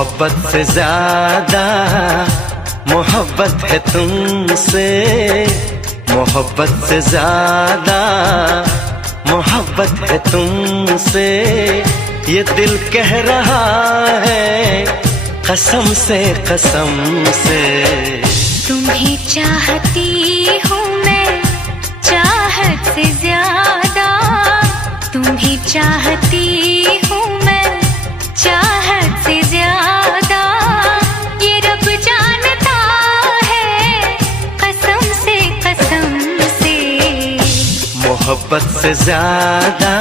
मोहब्बत से ज्यादा मोहब्बत है तुमसे, मोहब्बत से ज्यादा मोहब्बत है तुमसे। ये दिल कह रहा है कसम से कसम से। तुम्हें चाहती हूँ मैं चाहत से ज्यादा, तुम्हें चाहती हूँ मैं चाहत से ज्यादा। ये रब जानता है कसम से कसम से। मोहब्बत से ज्यादा